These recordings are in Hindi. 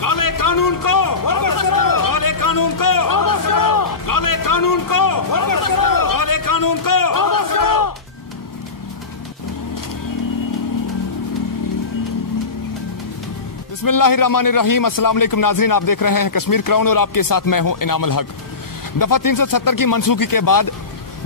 काले कानून को, काले कानून को, काले कानून को, काले कानून को। बिस्मिल्लाहिर्रहमानिर्रहीम। अस्सलाम वालेकुम नाज़रीन, आप देख रहे हैं कश्मीर क्राउन और आपके साथ मैं हूं इनाम अल हक। दफा 370 की मनसूखी के बाद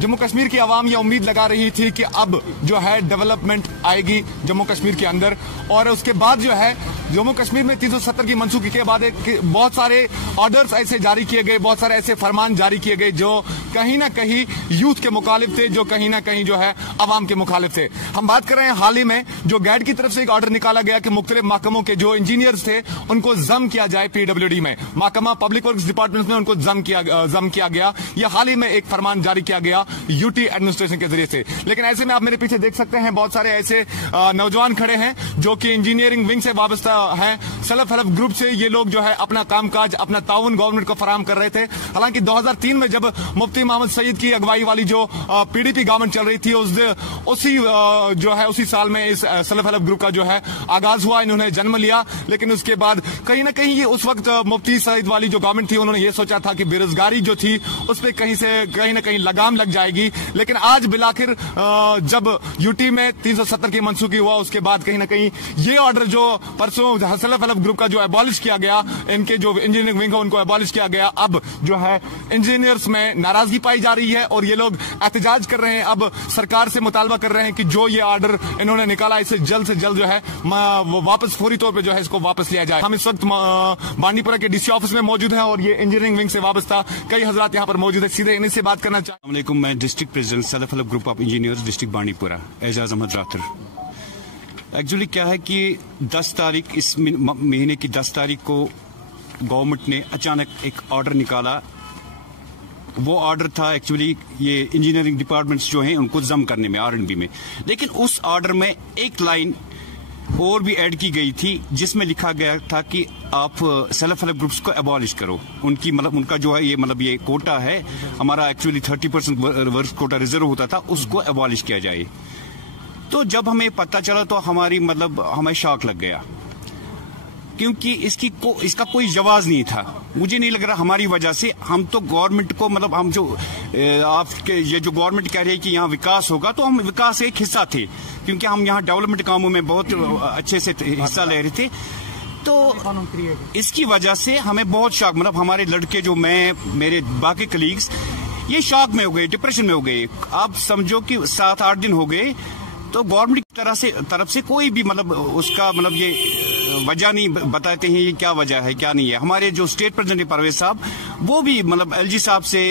जम्मू कश्मीर की आवाम ये उम्मीद लगा रही थी कि अब जो है डेवलपमेंट आएगी जम्मू कश्मीर के अंदर, और उसके बाद जो है जम्मू कश्मीर में 370 की मनसूखी के बाद बहुत सारे ऑर्डर्स ऐसे जारी किए गए, बहुत सारे ऐसे फरमान जारी किए गए जो कहीं ना कहीं यूथ के मुखालिफ थे, जो कहीं ना कहीं जो है आवाम के मुखालिफ थे। हम बात कर रहे हैं हाल ही में जो गैड की तरफ से एक ऑर्डर निकाला गया कि मुख्तलिफ महकमों के जो इंजीनियर्स थे उनको जम किया जाए PWD में, महकमा पब्लिक वर्क्स डिपार्टमेंट में उनको जम किया गया। यह हाल ही में एक फरमान जारी किया गया UT एडमिनिस्ट्रेशन के जरिए से। लेकिन ऐसे में आप मेरे पीछे देख सकते हैं बहुत सारे ऐसे नौजवान खड़े हैं जो कि इंजीनियरिंग विंग से वाबस्ता हैं, सेल्फ हेल्प ग्रुप से ये लोग जो है अपना कामकाज, अपना ताउन गवर्नमेंट को फराहम कर रहे थे। हालांकि 2003 में जब मुफ्ती मोहम्मद सईद की अगुवाई वाली जो PDP गवर्नमेंट चल रही थी उसी साल में इस सेल्फ हेल्प ग्रुप का जो है आगाज हुआ, इन्होंने जन्म लिया। लेकिन उसके बाद कहीं ना कहीं ये उस वक्त मुफ्ती सईद वाली जो गवर्नमेंट थी उन्होंने ये सोचा था कि बेरोजगारी जो थी उस पर कहीं ना कहीं लगाम लग जाएगी। लेकिन आज बिलाखिर जब UT में 370 की मनसूखी हुआ उसके बाद कहीं ना कहीं ये ऑर्डर जो परसों सेल्फ हेल्प ग्रुप का जो एबॉलिश किया गया, इनके जो इंजीनियरिंग विंग है उनको एबॉलिश किया गया। अब जो है इंजीनियर्स में नाराजगी पाई जा रही है और ये लोग एहतजाज कर रहे हैं, अब सरकार से मुतालबा कर रहे हैं कि जो ये ऑर्डर इन्होंने निकाला इसे जल्द से जल्द जो है वापस फौरी तौर पर जो है इसको वापस लिया जाए। हम इस वक्त बांडीपुरा के DC ऑफिस में मौजूद हैं और ये इंजीनियरिंग विंग से वाबस्ता कई हजरात यहाँ पर मौजूद है। सीधे इन्हीं से बात करना चाहता हूँ। मैं district president self help group of engineers district Bandipora, Ejaz Ahmad Rather. Actually क्या है कि 10 तारीख इस महीने की 10 तारीख को गवर्नमेंट ने अचानक एक ऑर्डर निकाला। वो ऑर्डर था एक्चुअली ये इंजीनियरिंग डिपार्टमेंट्स जो हैं उनको जम करने में R&B में। लेकिन उस ऑर्डर में एक लाइन और भी ऐड की गई थी जिसमें लिखा गया था कि आप सेल्फ हेल्प ग्रुप्स को एबॉलिश करो। उनकी उनका जो है ये कोटा है हमारा, एक्चुअली 30% वर्क कोटा रिजर्व होता था, उसको एबॉलिश किया जाए। तो जब हमें पता चला तो हमें शॉक लग गया, क्योंकि इसका कोई जवाब नहीं था। मुझे नहीं लग रहा हमारी वजह से हम तो गवर्नमेंट को हम जो आपके ये जो गवर्नमेंट कह रही है कि यहाँ विकास होगा, तो हम विकास एक हिस्सा थे, क्योंकि हम यहाँ डेवलपमेंट कामों में बहुत अच्छे से हिस्सा ले रहे थे। तो इसकी वजह से हमें बहुत शॉक, हमारे लड़के जो मेरे बाकी कलीग्स ये शॉक में हो गए, डिप्रेशन में हो गए। आप समझो कि 7-8 दिन हो गए तो गवर्नमेंट की तरफ से कोई भी उसका ये वजह नहीं बताते हैं ये क्या वजह है क्या नहीं है। हमारे जो स्टेट प्रेसिडेंट परवेज साहब वो भी LG साहब से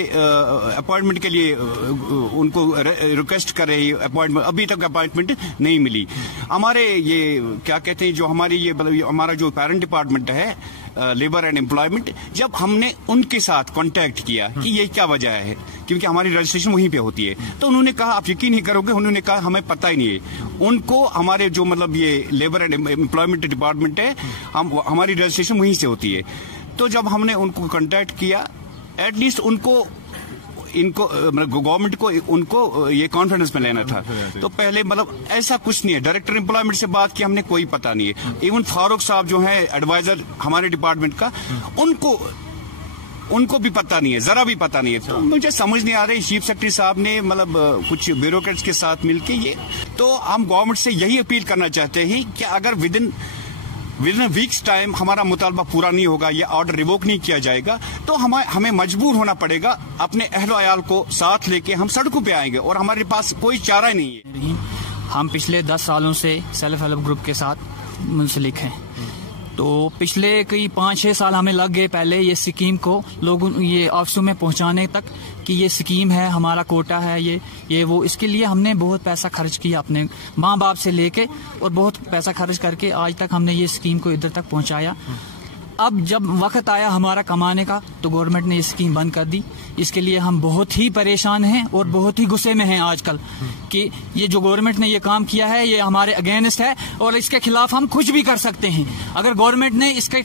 अपॉइंटमेंट के लिए उनको रिक्वेस्ट कर रहे हैं अपॉइंटमेंट, अभी तक अपॉइंटमेंट नहीं मिली। हमारे ये क्या कहते हैं जो हमारी हमारा जो पेरेंट डिपार्टमेंट है लेबर एंड एम्प्लॉयमेंट, जब हमने उनके साथ कांटेक्ट किया कि ये क्या वजह है, क्योंकि हमारी रजिस्ट्रेशन वहीं पे होती है, तो उन्होंने कहा आप यकीन नहीं करोगे, उन्होंने कहा हमें पता ही नहीं है। उनको हमारे जो ये लेबर एंड एम्प्लॉयमेंट डिपार्टमेंट है हमारी रजिस्ट्रेशन वहीं से होती है। तो जब हमने उनको कांटेक्ट किया, एटलीस्ट गवर्नमेंट को उनको ये कॉन्फिडेंस में लेना था। तो पहले ऐसा कुछ नहीं है, डायरेक्टर एम्प्लॉयमेंट से बात की हमने, कोई पता नहीं है। इवन फारूक साहब जो है एडवाइजर हमारे डिपार्टमेंट का, उनको भी पता नहीं है, जरा भी पता नहीं है। तो मुझे समझ नहीं आ रही, चीफ सेक्रेटरी साहब ने कुछ ब्यूरोक्रेट्स के साथ मिलके ये, तो हम गवर्नमेंट से यही अपील करना चाहते हैं कि अगर विद इन वीक्स टाइम हमारा मुतालबा पूरा नहीं होगा, या ऑर्डर रिवोक नहीं किया जाएगा, तो हमें मजबूर होना पड़ेगा, अपने अहलो अयाल को साथ लेके हम सड़कों पे आएंगे और हमारे पास कोई चारा ही नहीं है। हम पिछले 10 सालों से सेल्फ हेल्प ग्रुप के साथ मुंसलिक हैं। तो पिछले कई 5-6 साल हमें लग गए पहले ये स्कीम को लोगों ये ऑफिसों में पहुंचाने तक कि ये स्कीम है, हमारा कोटा है, ये वो। इसके लिए हमने बहुत पैसा खर्च किया अपने माँ बाप से लेके, और बहुत पैसा खर्च करके आज तक हमने ये स्कीम को इधर तक पहुंचाया। अब जब वक्त आया हमारा कमाने का तो गवर्नमेंट ने ये स्कीम बंद कर दी। इसके लिए हम बहुत ही परेशान हैं और बहुत ही गुस्से में हैं आजकल कि ये जो गवर्नमेंट ने ये काम किया है ये हमारे अगेंस्ट है और इसके खिलाफ हम कुछ भी कर सकते हैं। अगर गवर्नमेंट ने इस पे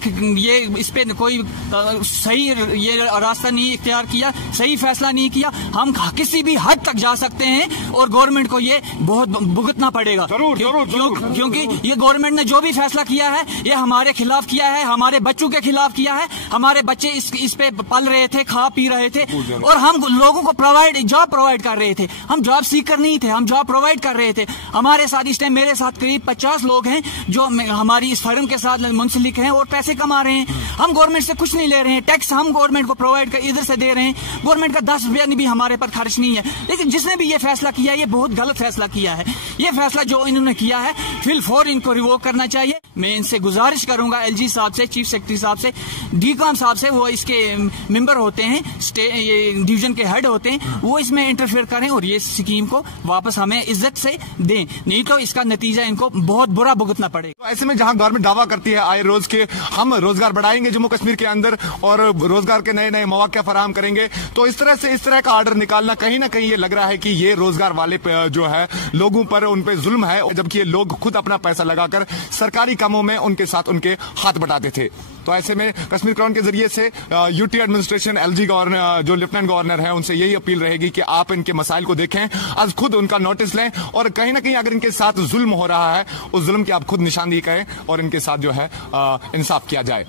कोई सही ये रास्ता नहीं इख्तियार किया, सही फैसला नहीं किया, हम किसी भी हद तक जा सकते हैं और गवर्नमेंट को ये बहुत भुगतना पड़ेगा। क्योंकि ये गवर्नमेंट ने जो भी फैसला किया है ये हमारे खिलाफ किया है, हमारे बच्चों के खिलाफ किया है। हमारे बच्चे इस पे पल रहे थे, खा पी रहे थे और हम लोगों को जॉब प्रोवाइड कर रहे थे। हम जॉब सीकर नहीं थे, हम जॉब प्रोवाइड कर रहे थे। हमारे साथ इस टाइम मेरे साथ करीब 50 लोग हैं जो हमारी इस फर्म के साथ मुंसलिक हैं और पैसे कमा रहे हैं। हम गवर्नमेंट से कुछ नहीं ले रहे हैं, टैक्स हम गवर्नमेंट को प्रोवाइड कर इधर से दे रहे हैं। गवर्नमेंट का 10 रुपया भी हमारे पर खर्च नहीं है। लेकिन जिसने भी ये फैसला किया है ये बहुत गलत फैसला किया है। ये फैसला जो इन्होंने किया है फिलफौर इनको रिवोक करना चाहिए। मैं इनसे गुजारिश करूंगा एलजी साहब से, चीफ सेक्रेटरी साहब से, डीकॉम साहब से, वो इसके मेंबर होते हैं, डिवीजन के हेड होते हैं, वो इसमें इंटरफेयर करें और ये स्कीम को वापस हमें इज्जत से दें, नहीं तो इसका नतीजा इनको बहुत बुरा भुगतना पड़ेगा। तो ऐसे में जहां गवर्नमेंट दावा करती है आए रोज के हम रोजगार बढ़ाएंगे जम्मू कश्मीर के अंदर और रोजगार के नए नए मौके फराहम करेंगे, तो इस तरह का ऑर्डर निकालना कहीं ना कहीं ये लग रहा है कि ये रोजगार वाले जो है लोगों पर उन पे जुल्म है, जबकि ये लोग खुद अपना पैसा लगाकर सरकारी कामों में उनके साथ उनके हाथ बटाते थे। तो ऐसे में कश्मीर क्राउन के जरिए से यूटी एडमिनिस्ट्रेशन, एलजी गवर्नर जो लेफ्टिनेंट गवर्नर है, उनसे यही अपील रहेगी कि आप इनके मसाइल को देखें, आज खुद उनका नोटिस लें और कहीं ना कहीं अगर इनके साथ जुल्म हो रहा है उस जुल्म की आप खुद निशानदेही करें और इनके साथ जो है इंसाफ किया जाए।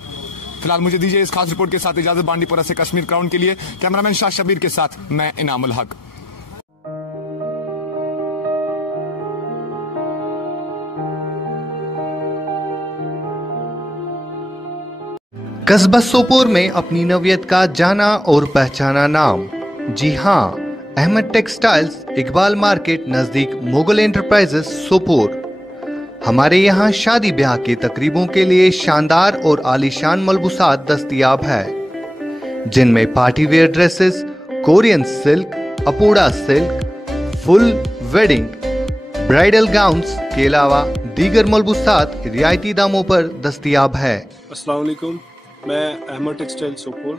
फिलहाल मुझे दीजिए इस खास रिपोर्ट के साथ इजाजत। बांडीपुरा से कश्मीर क्राउन के लिए कैमरामैन शाह शबीर के साथ मैं इनामुल हक। कस्बा सोपोर में अपनी नवियत का जाना और पहचाना नाम, जी हाँ, अहमद टेक्सटाइल्स, इकबाल मार्केट नजदीक मुगल एंटरप्राइजेस सोपोर। हमारे यहाँ शादी ब्याह के तकरीबों के लिए शानदार और आलीशान मलबूसात दस्तयाब है, जिनमें party wear dresses, Korean silk, अपूड़ा silk, full wedding, bridal gowns के अलावा दीगर मलबूसात रियायती दामों पर दस्तयाब है। अस्सलाम वालेकुम, मैं अहमद टेक्सटाइल सोपोर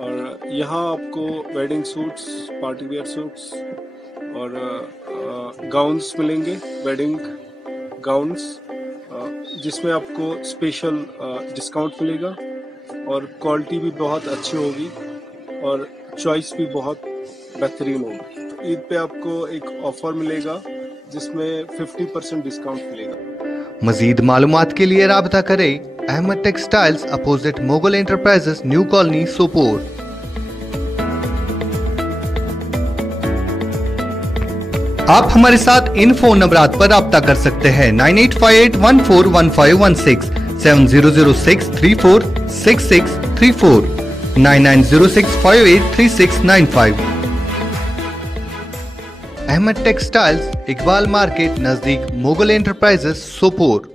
और यहाँ आपको wedding suits, party wear suits और गाउन्स मिलेंगे, वेडिंग गाउन्स, जिसमें आपको स्पेशल डिस्काउंट मिलेगा और क्वालिटी भी बहुत अच्छी होगी और चॉइस भी बहुत बेहतरीन होगी। ईद पे आपको एक ऑफर मिलेगा जिसमें 50% डिस्काउंट मिलेगा। मजीद मालूमात के लिए राब्ता करें Ahmad textiles, opposite Mughal enterprises, new colony, Sopore. आप हमारे साथ इन फोन नंबरात पर राब्ता कर सकते हैं 9858141516, 7006346634, 9906583695। अहमद टेक्सटाइल्स, इकबाल मार्केट नजदीक मुगल एंटरप्राइजेस, सोपोर।